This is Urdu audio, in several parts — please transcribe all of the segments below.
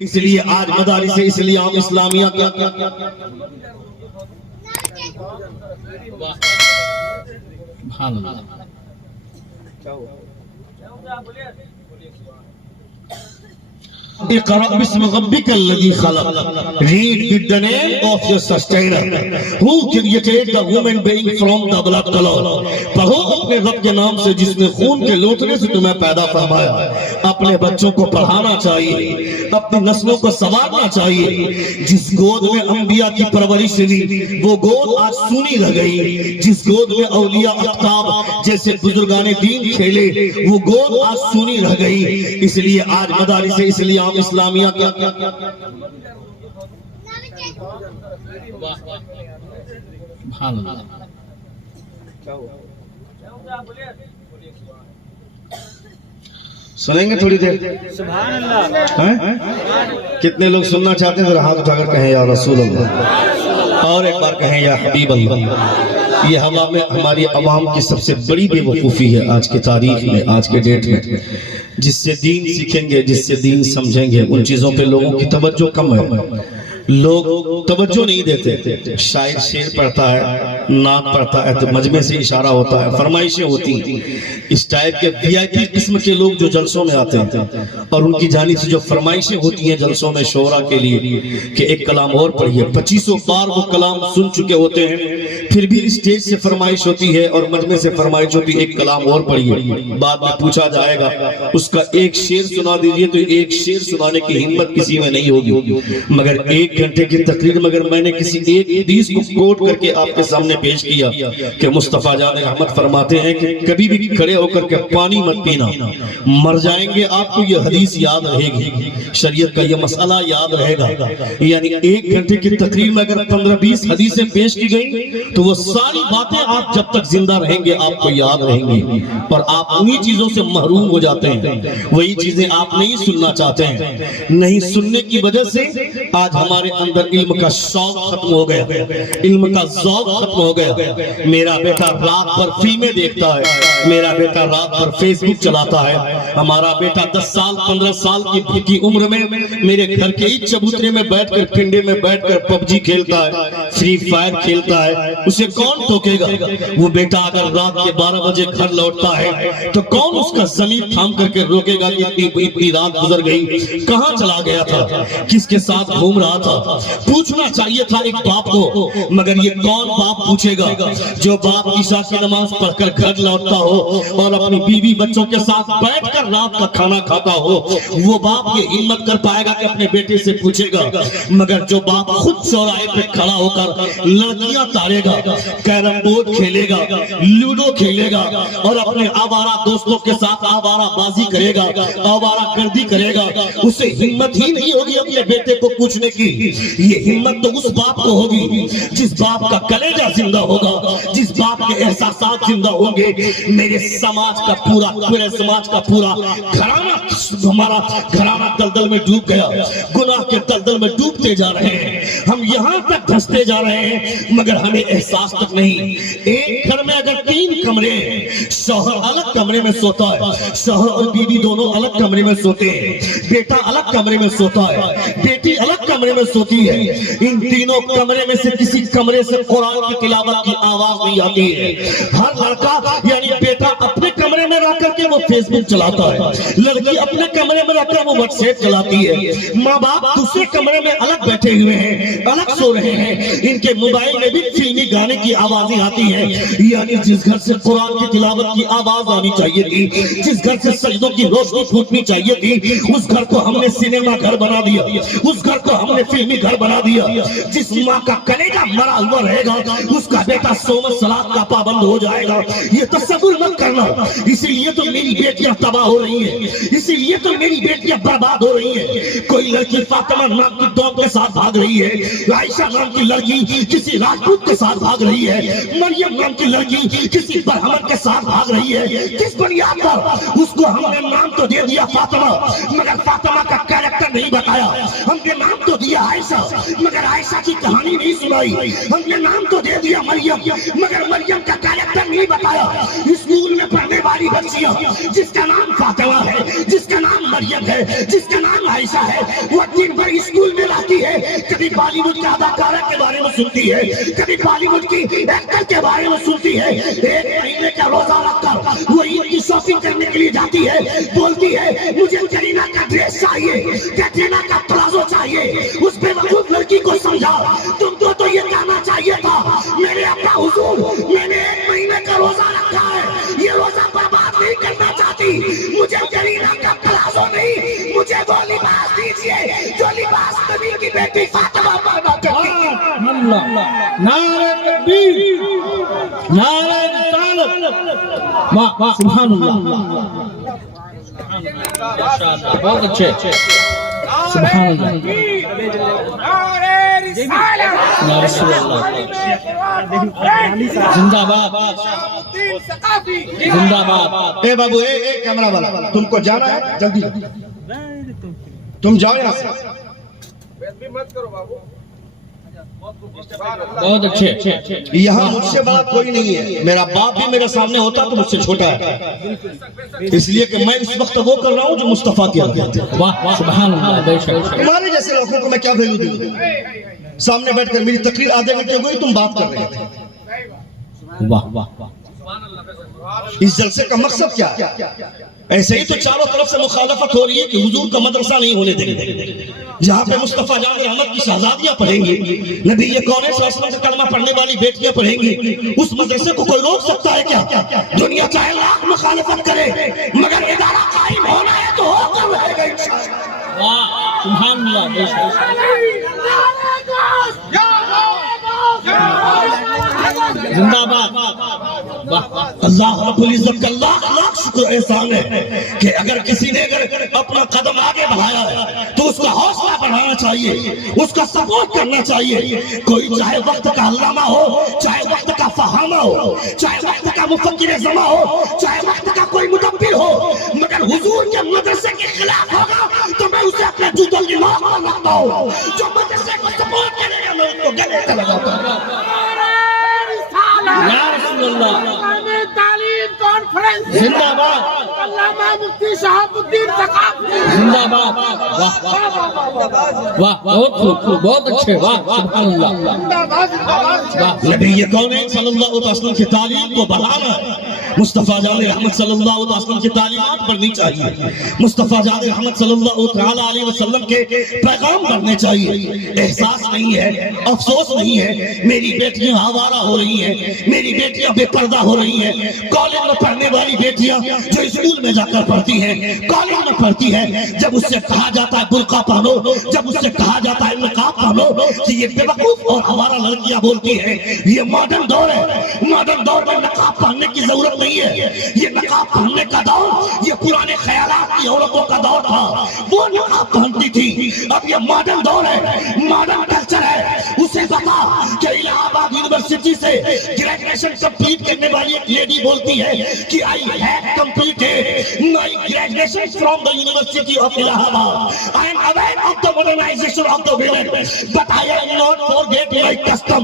اس لیے آج مدارس اسلامیہ کا اقرأ بسم ربک الذی خلق. Read with the name of your sustainer who created the human being from the blood clot. پڑھو اپنے رب کے نام سے جس نے خون کے لوتنے سے تمہیں پیدا فرمایا. اپنے بچوں کو پڑھانا چاہیے, اپنی نسلوں کو سنوارنا چاہیے. جس گود میں انبیاء کی پرورش لی وہ گود آج سونی رہ گئی. جس گود میں اولیاء اقطاب جیسے بزرگان دین کھیلے وہ گود آج سونی رہ گئی. اس لیے آج مدارس اسلامیہ کا سنیں گے تھوڑی دیر. کتنے لوگ سننا چاہتے ہیں ذرا ہاتھ اٹھا کر کہیں یا رسول اللہ, اور ایک بار کہیں یا حبیب اللہ. یہ ہوا میں ہماری عوام کی سب سے بڑی بے وقوفی ہے آج کی تاریخ میں, آج کے ڈیٹ میں. جس سے دین سیکھیں گے, جس سے دین سمجھیں گے, ان چیزوں پہ لوگوں کی توجہ کم ہے. لوگ توجہ نہیں دیتے. شاعر شعر پڑھتا ہے, نعت پڑھتا ہے تو مجمع سے اشارہ ہوتا ہے, فرمائشیں ہوتی ہیں. اس ٹائپ کے وی آئی پی قسم کے لوگ جو جلسوں میں آتے ہیں اور ان کی جانب سے جو فرمائشیں ہوتی ہیں جلسوں میں شعرا کے لیے کہ ایک کلام اور پڑھیے, 2500 بار وہ کلام سن چکے ہوتے ہیں, پھر بھی اسٹیج سے فرمائش ہوتی ہے اور مجمع سے فرمائش ہوتی ہے ایک کلام اور پڑھیے. بعد میں پوچھا جائے گا اس کا ایک شعر سنا دیجئے تو ایک شعر سنانے کی ہمت کسی میں نہیں ہوگی. مگر ایک گھنٹے کی تقریر مگر میں نے کسی ایک حدیث کو کوٹ کر کے آپ کے سامنے پیش کیا کہ مصطفیٰ جان احمد فرماتے ہیں کہ کبھی بھی کھڑے ہو کر کے پانی مت پینا, مر جائیں گے آپ کو یہ حدیث یاد رہے گی, شریعت کا یہ مسئلہ یاد رہے گا. یعنی ایک گھنٹے کی تقریر میں اگر 15-20 حدیثیں پیش کی گئی تو وہ ساری باتیں آپ جب تک زندہ رہیں گے آپ کو یاد رہیں گی اور آپ انہی چیزوں سے محروم ہو جاتے ہیں. وہی چیزیں آپ نہیں سننا چاہتے ہیں. نہیں سننے کی وجہ سے آج ہمارے اندر علم کا شوق ختم ہو گیا, علم کا ذوق ختم ہو گیا. میرا بیٹا رات بھر فلمیں دیکھتا ہے, میرا بیٹا رات بھر فیس بک چلاتا ہے, ہمارا بیٹا 10 سال 15 سال کی عمر میں میرے گھر کے ہی چبوترے میں بیٹھ کر پنڈے میں بیٹھ کر پب جی کھیلتا ہے, فری فائر کھیلتا ہے. اسے کون ٹوکے گا؟ وہ بیٹا اگر رات کے 12 بجے گھر لوٹتا ہے تو کون اس کا ضمیر تھام کر کے روکے گا کہ اتنی رات گزر گئی, کہاں چلا گیا تھا, کس کے ساتھ گھوم رہا تھا؟ پوچھنا چاہیے تھا ایک باپ کو, مگر یہ کون باپ پوچھے گا؟ جو باپ عشاء کی نماز پڑھ کر گھر لوٹتا ہو اور اپنی بیوی بچوں کے ساتھ بیٹھ کر رات کا کھانا کھاتا ہو, وہ باپ یہ ہمت کر پائے گا کہ اپنے بیٹے سے پوچھے گا. مگر جو باپ خود چوراہے پہ کھڑا ہو کر لڑکیاں تارے گا, کیرم بورڈ کھیلے گا, لوڈو کھیلے گا اور اپنے آوارہ دوستوں کے ساتھ آوارہ بازی کرے گا, آوارہ گردی کرے گا, اسے ہمت ہی نہیں ہوگی اپنے بیٹے کو پوچھنے کی. یہ ہمت تو اس باپ کو ہوگی جس باپ کا کلیجہ زندہ ہوگا, جس باپ کے احساسات زندہ ہوں گے. میرے سماج کا پورا گھرانہ, ہمارا گھرانہ دلدل میں ڈوب گیا, گناہ کے دلدل میں ڈوبتے جا رہے ہیں. ہم یہاں تک دھستے جا رہے ہیں مگر ہمیں احساس تک نہیں. ایک گھر میں اگر 3 کمرے ہیں, شوہر الگ کمرے میں سوتا ہے, شوہر اور بیوی دونوں الگ کمرے میں سوتے ہیں, بیٹا الگ کمرے میں سوتا ہے, بیٹی الگ کمرے میں سوتی ہے. ان تینوں کمرے میں سے کسی کمرے سے قرآن کی تلاوت کی آواز نہیں آتی ہے. ہر لڑکا یعنی بیٹا اپنے کمرے میں رہ کر کے وہ فیس بک چلاتا ہے, لڑکی اپنے کمرے میں رہ کر وہ واٹس ایپ چلاتی ہے. ماں باپ دوسرے کمرے میں الگ بیٹھے ہوئے ہیں, الگ سو رہے ہیں. ان کے موبائل میں بھی فلمی گانے کی آوازیں آتی ہیں. یعنی جس گھر سے قرآن کی تلاوت کی آواز آنی چاہیے تھی, جس گھر سے سجدوں کی روشنی پھوٹنی چاہیے تھی, اس گھر کو ہم نے سینما گھر بنا دیا, اس گھر کو ہم نے فلمی گھر بنا دیا. جس ماں کا کلیجہ مرا ہوا رہے گا اس کا بیٹا صوم صلات کا پابند ہو جائے گا. یہ تصور مت کرنا. اسی لیے تو میری بیٹیاں تباہ ہو رہی ہیں, اسی لیے تو میری بیٹیاں برباد ہو رہی ہیں. کوئی لڑکی فاطمہ نام کی دوست کے ساتھ بھاگ رہی ہے, عائشہ نام کی لڑکی کسی راجپوت کے ساتھ بھاگ رہی ہے, مریم نام کی لڑکی کسی برہمن کے ساتھ بھاگ رہی ہے. کس بنیاد پر؟ اس کو ہم نے نام تو دے دیا فاطمہ, مگر فاطمہ کا کیریکٹر نہیں بتایا. ہم نے نام تو دیا بچی عائشہ، مگر عائشہ کی کہانی نہیں سنائی. ہم نے نام تو دے دیا مریم، مگر مریم کا کیریکٹر نہیں بتایا. اسکول میں پڑھنے والی بچیاں جس کا نام فاطمہ ہے، جس کا نام مریم ہے، جس کا نام عائشہ ہے، وہ دن بھر اسکول میں رہتی ہے. کبھی بالی ووڈ کے اداکارہ کے بارے میں سنتی ہے، کبھی بالی ووڈ کی ایکٹر کے بارے میں سنتی ہے. ایک مہینے کا روزہ رکھ کر وہ عید کی شاپنگ کرنے کے لیے جاتی ہے. بولتی ہے مجھے کرینا کا ڈریس چاہیے، کیٹرینا کا پلازو چاہیے. اس بے وقوف لڑکی کو سمجھا تم کو تو یہ کہنا چاہیے تھا میرے ابا حضور میں نے ایک مہینے کا روزہ رکھا ہے، یہ روزہ برباد نہیں کرنا چاہتی. مجھے کرینا کا پلازو نہیں، مجھے وہ لباس دیجیے جو لباس نبی کی بیٹی فاطمہ پہنا کرتی. نعرہ تکبیر، نعرہ رسالت، واہ واہ سبحان اللہ، بہت اچھے، سبحان اللہ، یا رسول اللہ، زندہ باد، زندہ باد. اے بابو، اے کیمرہ والا، تم کو جانا ہے جلدی تم جاؤ یہاں سے. بہت اچھے. یہاں مجھ سے بڑا کوئی نہیں ہے. میرا باپ بھی میرے سامنے ہوتا تو مجھ سے چھوٹا ہے، اس لیے کہ میں اس وقت وہ کر رہا ہوں جو مصطفیٰ کیا کرتے ہیں. واہ واہ سبحان اللہ، بے شک. تمہارے جیسے لوگوں کو میں کیا ویلیو دوں؟ سامنے بیٹھ کر میری تقریر آدھے گھنٹے ہوئی تم بات کر رہے تھے. واہ واہ واہ، اس جلسے کا مقصد کیا ہے؟ ایسے ہی تو چاروں طرف سے مخالفت ہو رہی ہے کہ حضور کا مدرسہ نہیں ہونے دیں گے، جہاں پہ مصطفیٰ جان احمد کی شہزادیاں پڑھیں گی، نبی کون صلی اللہ علیہ وسلم کا کلمہ پڑھنے والی بیٹیاں پڑھیں گی. اس مدرسے کو کوئی روک سکتا ہے کیا؟ دنیا چاہے لاکھ مخالفت کرے مگر ادارہ قائم ہونا ہے تو ہو کر رہے گا انشاءاللہ. واہ سبحان اللہ، بے شک. زندہ باد. اللہ رب العزت کا لاکھ لاکھ شکر احسان ہے کہ اگر کسی نے اپنا قدم آگے بڑھایا ہے تو اس کا حوصلہ بڑھانا چاہیے، اس کا سپورٹ کرنا چاہیے. کوئی چاہے وقت کا علامہ ہو، چاہے وقت کا فہامہ ہو، چاہے وقت کا مفکر زماں ہو، چاہے وقت کا کوئی مدبر ہو، مگر حضور کے مدرسے کے خلاف ہوگا تو میں اسے اپنے جوتوں کی نوک پر رکھتا ہوں. جو مدرسے کو سپورٹ کرے گا میں اس کو گلے سے لگاتا ہوں. یا رسول اللہ، تعلیم کانفرنس زندہ باد، علامہ مفتی شہاب الدین ثقافی زندہ باد. واہ واہ واہ، بہت خوب، بہت اچھے. واہ سبحان اللہ. نبی کون صلی اللہ علیہ وسلم کی تعلیم کو بڑھانا ہے. مصطفیٰ جان رحمت صلی اللہ علیہ وسلم کی تعلیمات بڑھنی چاہیے. مصطفیٰ جان رحمت صلی اللہ علیہ وسلم کے پیغام بڑھنے چاہیے. احساس نہیں ہے، افسوس نہیں ہے، میری بیٹیاں آوارہ ہو رہی ہیں، میری بیٹیاں بے پردہ ہو رہی ہیں. کالج میں پڑھنے والی بیٹیاں جو اسکول میں جا کر پڑھتی ہیں، کالج میں پڑھتی ہیں، جب اس سے کہا جاتا ہے برقع پہنو، جب اس سے کہا جاتا ہے نقاب پہنو، کہ یہ بے وقوف اور آوارہ لڑکیاں بولتی ہیں یہ ماڈرن دور ہے. ماڈرن دور میں نقاب پہننے کی ضرورت نہیں ہے. یہ نقاب پہننے کا دور یہ پرانے خیالات کی عورتوں کا دور تھا، وہ نقاب پہنتی تھی. اب یہ ماڈرن دور ہے، ماڈرن کلچر ہے. اسے بتا کہ الہ آباد یونیورسٹی سے گریجویشن کمپلیٹ کرنے والی ایک لیڈی بولتی ہے کہ I have completed my graduation from the University of Allahabad. I am aware of the modernization of the women, but I am not forget my custom,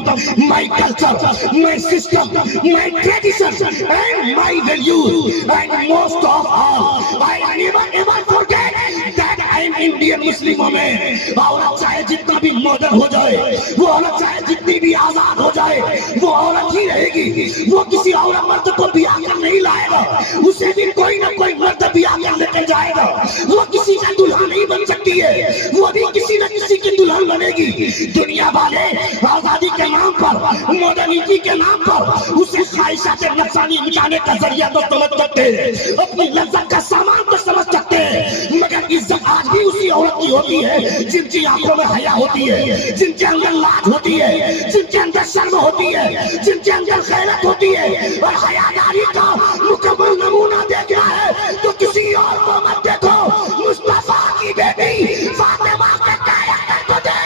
my culture, my system, my tradition, and my values. And most of all, I never ever forget that I am Indian Muslim woman. عورت چاہے جتنا بھی ماڈرن ہو جائے، وہ عورت چاہے جتنی بھی آزاد ہو جائے، وہ عورت ہی رہے گی. وہ کسی اور مرد کو بیاہ کر نہیں لائے گا، اسے بھی کوئی نہ کوئی مرد بیاہ کر لے کر جائے گا. وہ کسی کا دلہا نہیں بن سکتی ہے، وہ بھی کسی نہ کسی کی دلہن بنے گی. دنیا والے آزادی کے نام پر، ماڈرنٹی کے نام پر اسے خواہشات نفسانی مٹانے کا ذریعہ تو سمجھ سکتے ہیں، اپنی لذت کا سامان تو سمجھ سکتے ہیں، مگر عزت آج بھی اسی عورت کی ہوتی ہے جن کی آنکھوں میں حیا ہوتی ہے، جن کے اندر لاج ہوتی ہے، جن کے اندر شرم ہوتی ہے، جن کے اندر غیرت ہوتی ہے. اور حیاداری کا مکمل نمونہ دیکھنا ہے تو کسی اور کو مت دیکھو، مصطفیٰ کی بیٹی فاطمہ کے کیریکٹر کو دیکھ.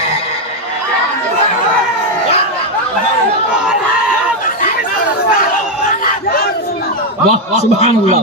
واہ سبحان اللہ.